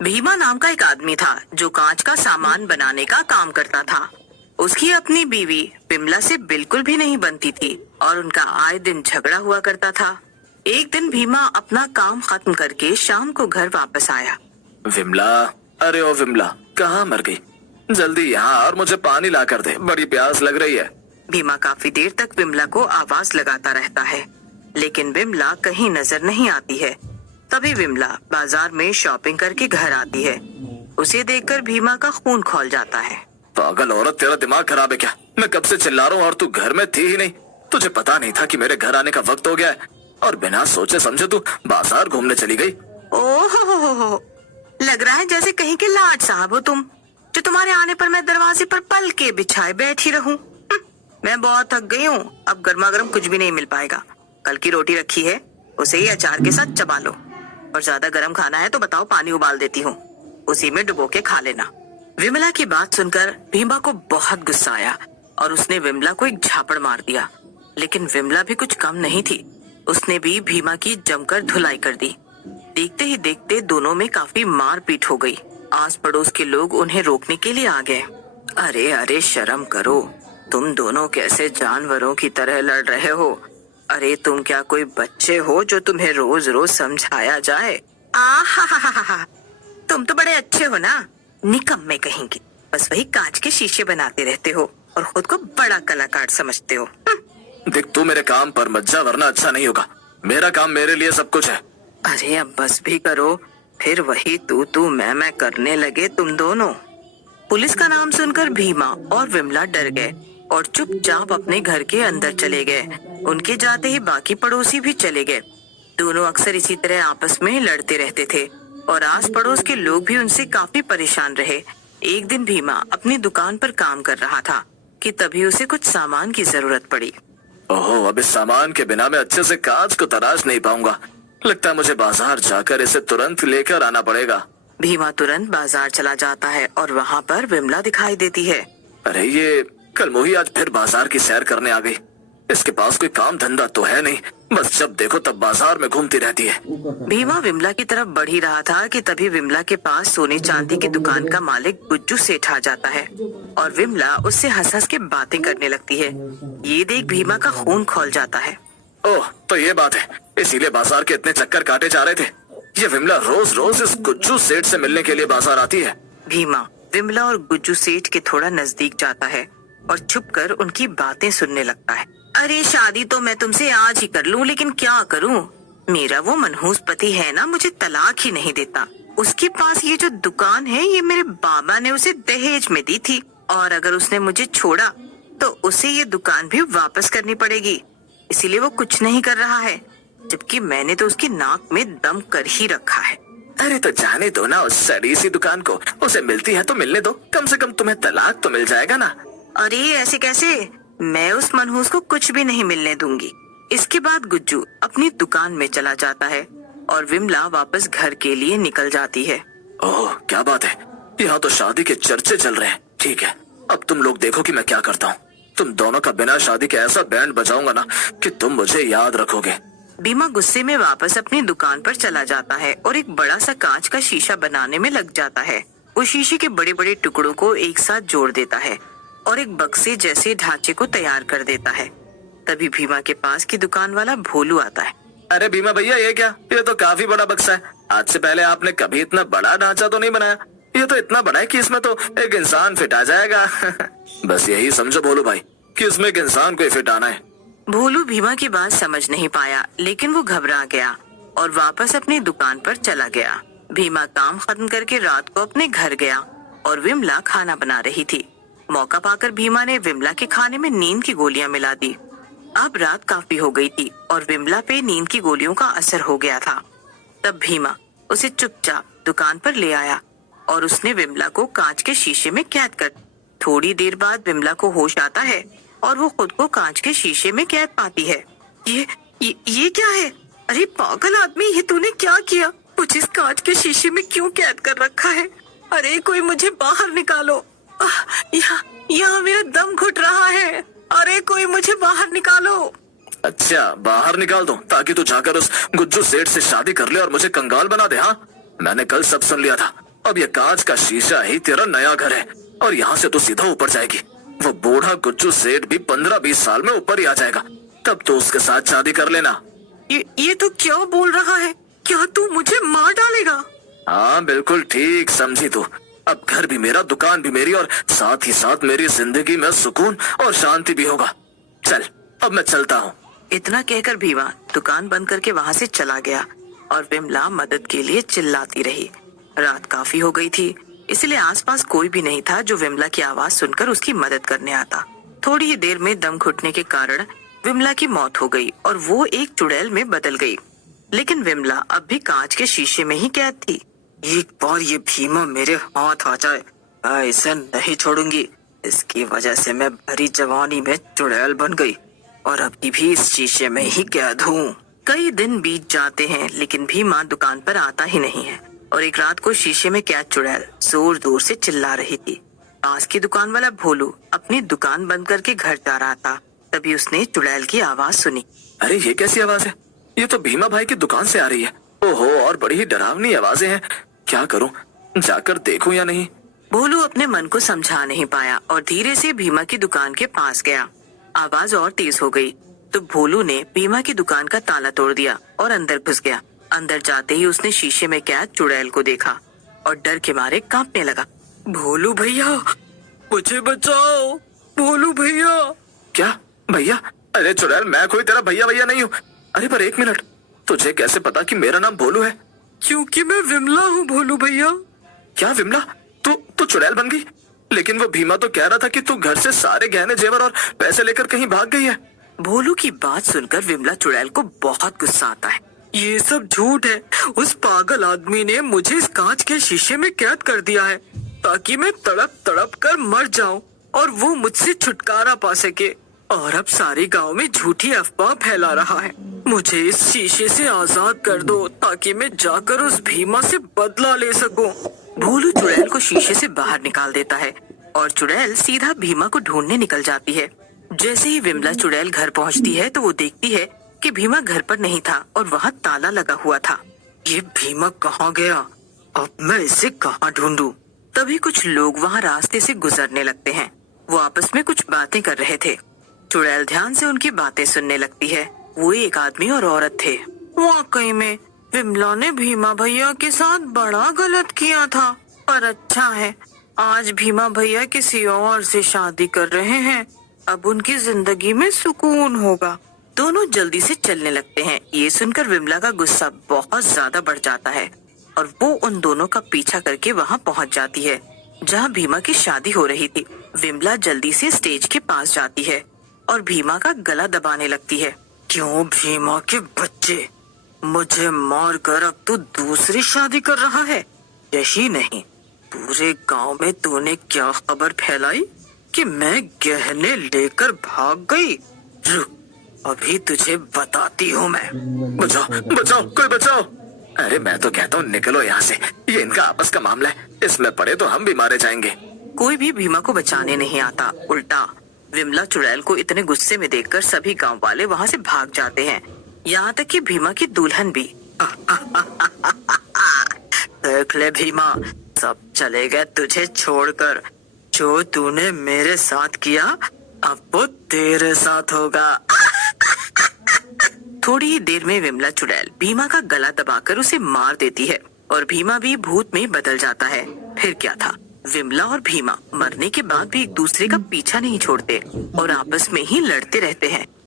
भीमा नाम का एक आदमी था जो कांच का सामान बनाने का काम करता था। उसकी अपनी बीवी विमला से बिल्कुल भी नहीं बनती थी और उनका आए दिन झगड़ा हुआ करता था। एक दिन भीमा अपना काम खत्म करके शाम को घर वापस आया। विमला, अरे ओ विमला, कहाँ मर गई? जल्दी यहाँ और मुझे पानी ला कर दे, बड़ी प्यास लग रही है। भीमा काफी देर तक विमला को आवाज लगाता रहता है, लेकिन विमला कहीं नजर नहीं आती है। तभी विमला बाजार में शॉपिंग करके घर आती है। उसे देखकर भीमा का खून खौल जाता है। पागल औरत, तेरा दिमाग खराब है क्या? मैं कब से चिल्ला रहा हूँ और तू घर में थी ही नहीं। तुझे पता नहीं था कि मेरे घर आने का वक्त हो गया है और बिना सोचे समझे तू बाजार घूमने चली गई। ओहो, लग रहा है जैसे कहीं के लाट साहब हो तुम, जो तुम्हारे आने पर मैं दरवाजे पर पल के बिछाए बैठी रहूं। मैं बहुत थक गई हूँ, अब गर्मा गर्म कुछ भी नहीं मिल पाएगा। कल की रोटी रखी है, उसे ही अचार के साथ चबा लो, और ज्यादा गर्म खाना है तो बताओ, पानी उबाल देती हूँ, उसी में डुबो के खा लेना। विमला की बात सुनकर भीमा को बहुत गुस्सा आया और उसने विमला को एक झापड़ मार दिया। लेकिन विमला भी कुछ कम नहीं थी, उसने भी भीमा की जमकर धुलाई कर दी। देखते ही देखते दोनों में काफी मारपीट हो गई। आस पड़ोस के लोग उन्हें रोकने के लिए आ गए। अरे अरे, शर्म करो, तुम दोनों कैसे जानवरों की तरह लड़ रहे हो? अरे तुम क्या कोई बच्चे हो जो तुम्हें रोज रोज समझाया जाए? आहा, तुम तो बड़े अच्छे हो ना, निकम्मे कहेंगे। बस वही कांच के शीशे बनाते रहते हो और खुद को बड़ा कलाकार समझते हो। देख, तू मेरे काम पर मत जा, वरना अच्छा नहीं होगा। मेरा काम मेरे लिए सब कुछ है। अरे अब बस भी करो, फिर वही तू मैं करने लगे तुम दोनों। पुलिस का नाम सुनकर भीमा और विमला डर गए और चुपचाप अपने घर के अंदर चले गए। उनके जाते ही बाकी पड़ोसी भी चले गए। दोनों अक्सर इसी तरह आपस में लड़ते रहते थे और आस पड़ोस के लोग भी उनसे काफी परेशान रहे। एक दिन भीमा अपनी दुकान पर काम कर रहा था कि तभी उसे कुछ सामान की जरूरत पड़ी। ओहो, अब इस सामान के बिना मैं अच्छे से कांच को तराश नहीं पाऊंगा। लगता है मुझे बाजार जाकर इसे तुरंत लेकर आना पड़ेगा। भीमा तुरंत बाजार चला जाता है और वहाँ पर विमला दिखाई देती है। अरे ये कल मोही आज फिर बाजार की सैर करने आ गई। इसके पास कोई काम धंधा तो है नहीं, बस जब देखो तब बाजार में घूमती रहती है। भीमा विमला की तरफ बढ़ ही रहा था कि तभी विमला के पास सोने चांदी की दुकान का मालिक गुज्जू सेठ आ जाता है और विमला उससे हंस हंस के बातें करने लगती है। ये देख भीमा का खून खौल जाता है। ओह, तो ये बात है, इसीलिए बाजार के इतने चक्कर काटे जा रहे थे। ये विमला रोज रोज इस गुज्जू सेठ से मिलने के लिए बाजार आती है। भीमा विमला और गुज्जू सेठ के थोड़ा नजदीक जाता है और छुपकर उनकी बातें सुनने लगता है। अरे शादी तो मैं तुमसे आज ही कर लूं, लेकिन क्या करूं? मेरा वो मनहूस पति है ना, मुझे तलाक ही नहीं देता। उसके पास ये जो दुकान है, ये मेरे बाबा ने उसे दहेज में दी थी और अगर उसने मुझे छोड़ा तो उसे ये दुकान भी वापस करनी पड़ेगी। इसीलिए वो कुछ नहीं कर रहा है, जबकि मैंने तो उसकी नाक में दम कर ही रखा है। अरे तो जाने दो ना उस सड़ी सी दुकान को, उसे मिलती है तो मिलने दो, कम से कम तुम्हें तलाक तो मिल जाएगा ना। अरे ऐसे कैसे, मैं उस मनहूस को कुछ भी नहीं मिलने दूंगी। इसके बाद गुज्जू अपनी दुकान में चला जाता है और विमला वापस घर के लिए निकल जाती है। ओह, क्या बात है, यहाँ तो शादी के चर्चे चल रहे हैं। ठीक है, अब तुम लोग देखो कि मैं क्या करता हूँ। तुम दोनों का बिना शादी के ऐसा बैंड बजाऊंगा ना कि तुम मुझे याद रखोगे। भीमा गुस्से में वापस अपनी दुकान पर चला जाता है और एक बड़ा सा कांच का शीशा बनाने में लग जाता है। वो शीशे के बड़े बड़े टुकड़ों को एक साथ जोड़ देता है और एक बक्से जैसे ढांचे को तैयार कर देता है। तभी भीमा के पास की दुकान वाला भोलू आता है। अरे भीमा भैया, ये क्या? ये तो काफी बड़ा बक्सा है। आज से पहले आपने कभी इतना बड़ा ढांचा तो नहीं बनाया। ये तो इतना बड़ा है कि इसमें तो एक इंसान फिट आ जाएगा। बस यही समझो भोलू भाई कि इसमें एक इंसान को फिट आना है। भोलू भीमा की बात समझ नहीं पाया, लेकिन वो घबरा गया और वापस अपनी दुकान पर चला गया। भीमा काम खत्म करके रात को अपने घर गया और विमला खाना बना रही थी। मौका पाकर भीमा ने विमला के खाने में नींद की गोलियां मिला दी। अब रात काफी हो गई थी और विमला पे नींद की गोलियों का असर हो गया था। तब भीमा उसे चुपचाप दुकान पर ले आया और उसने विमला को कांच के शीशे में कैद कर। थोड़ी देर बाद विमला को होश आता है और वो खुद को कांच के शीशे में कैद पाती है। ये क्या है? अरे पागल आदमी, ये तूने क्या किया? मुझे इस कांच के शीशे में क्यों कैद कर रखा है? अरे कोई मुझे बाहर निकालो, यहाँ मेरा दम घुट रहा है। अरे कोई मुझे बाहर निकालो। अच्छा, बाहर निकाल दो ताकि तू जाकर उस गुज्जू सेठ से शादी कर ले और मुझे कंगाल बना दे। हाँ, मैंने कल सब सुन लिया था। अब ये कांच का शीशा ही तेरा नया घर है और यहाँ से तो सीधा ऊपर जाएगी। वो बूढ़ा गुज्जू सेठ भी 15-20 साल में ऊपर ही आ जाएगा, तब तो उसके साथ शादी कर लेना। ये तो क्या बोल रहा है? क्या तू मुझे मार डालेगा? हाँ बिल्कुल ठीक समझी तू। अब घर भी मेरा, दुकान भी मेरी और साथ ही साथ मेरी जिंदगी में सुकून और शांति भी होगा। चल अब मैं चलता हूँ। इतना कहकर भीमा दुकान बंद करके वहाँ से चला गया और विमला मदद के लिए चिल्लाती रही। रात काफी हो गई थी, इसलिए आसपास कोई भी नहीं था जो विमला की आवाज सुनकर उसकी मदद करने आता। थोड़ी ही देर में दम घुटने के कारण विमला की मौत हो गई और वो एक चुड़ैल में बदल गई। लेकिन विमला अब भी कांच के शीशे में ही कैद थी। एक बार ये भीमा मेरे हाथ आ जाए, मैं इसे नहीं छोड़ूंगी। इसकी वजह से मैं भरी जवानी में चुड़ैल बन गई और अभी भी इस शीशे में ही कैद हूँ। कई दिन बीत जाते हैं लेकिन भीमा दुकान पर आता ही नहीं है और एक रात को शीशे में कैद चुड़ैल जोर जोर से चिल्ला रही थी। पास की दुकान वाला भोलू अपनी दुकान बंद करके घर जा रहा था, तभी उसने चुड़ैल की आवाज सुनी। अरे ये कैसी आवाज है? ये तो भीमा भाई की दुकान से आ रही है। ओहो, और बड़ी ही डरावनी आवाजें हैं। क्या करूं, जाकर देखूं या नहीं? भोलू अपने मन को समझा नहीं पाया और धीरे से भीमा की दुकान के पास गया। आवाज और तेज हो गई तो भोलू ने भीमा की दुकान का ताला तोड़ दिया और अंदर घुस गया। अंदर जाते ही उसने शीशे में कैद चुड़ैल को देखा और डर के मारे कांपने लगा। भोलू भैया, मुझे बचाओ, भोलू भैया। क्या भैया? अरे चुड़ैल, मैं कोई तेरा भैया भैया नहीं हूँ। अरे पर एक मिनट, तुझे कैसे पता कि मेरा नाम भोलू है? क्योंकि मैं विमला हूँ भोलू भैया। क्या विमला? तू चुड़ैल बन गई? लेकिन वो भीमा तो कह रहा था कि तू घर से सारे गहने जेवर और पैसे लेकर कहीं भाग गई है। भोलू की बात सुनकर विमला चुड़ैल को बहुत गुस्सा आता है। ये सब झूठ है। उस पागल आदमी ने मुझे इस कांच के शीशे में कैद कर दिया है ताकि मैं तड़प तड़प कर मर जाऊं और वो मुझसे छुटकारा पा सके। और अब सारे गांव में झूठी अफवाह फैला रहा है। मुझे इस शीशे से आजाद कर दो ताकि मैं जाकर उस भीमा से बदला ले सकूं। भोलू चुड़ैल को शीशे से बाहर निकाल देता है और चुड़ैल सीधा भीमा को ढूंढने निकल जाती है। जैसे ही विमला चुड़ैल घर पहुंचती है तो वो देखती है कि भीमा घर पर नहीं था और वहाँ ताला लगा हुआ था। ये भीमा कहाँ गया? अब मैं इसे कहाँ ढूंढूं? तभी कुछ लोग वहाँ रास्ते से गुजरने लगते हैं। वो आपस में कुछ बातें कर रहे थे। चुड़ैल ध्यान से उनकी बातें सुनने लगती है। वो एक आदमी और औरत थे। वाकई में विमला ने भीमा भैया के साथ बड़ा गलत किया था, पर अच्छा है आज भीमा भैया किसी और से शादी कर रहे हैं। अब उनकी जिंदगी में सुकून होगा। दोनों जल्दी से चलने लगते हैं। ये सुनकर विमला का गुस्सा बहुत ज्यादा बढ़ जाता है और वो उन दोनों का पीछा करके वहाँ पहुँच जाती है जहाँ भीमा की शादी हो रही थी। विमला जल्दी से स्टेज के पास जाती है और भीमा का गला दबाने लगती है। क्यों भीमा के बच्चे, मुझे मार कर अब तू दूसरी शादी कर रहा है? यही नहीं, पूरे गांव में तूने क्या खबर फैलाई कि मैं गहने लेकर भाग गई? रुक, अभी तुझे बताती हूँ मैं। बचाओ बचाओ, कोई बचाओ। अरे मैं तो कहता हूँ निकलो यहाँ से, ये इनका आपस का मामला है, इसमें पड़े तो हम भी मारे जाएंगे। कोई भी भीमा को बचाने नहीं आता। उल्टा विमला चुड़ैल को इतने गुस्से में देखकर सभी गांव वाले वहाँ से भाग जाते हैं, यहाँ तक कि भीमा की दुल्हन भी। देख ले भीमा, सब चले गए तुझे छोड़कर। जो तूने मेरे साथ किया अब वो तेरे साथ होगा। थोड़ी ही देर में विमला चुड़ैल भीमा का गला दबाकर उसे मार देती है और भीमा भी भूत में बदल जाता है। फिर क्या था, विमला और भीमा मरने के बाद भी एक दूसरे का पीछा नहीं छोड़ते और आपस में ही लड़ते रहते हैं।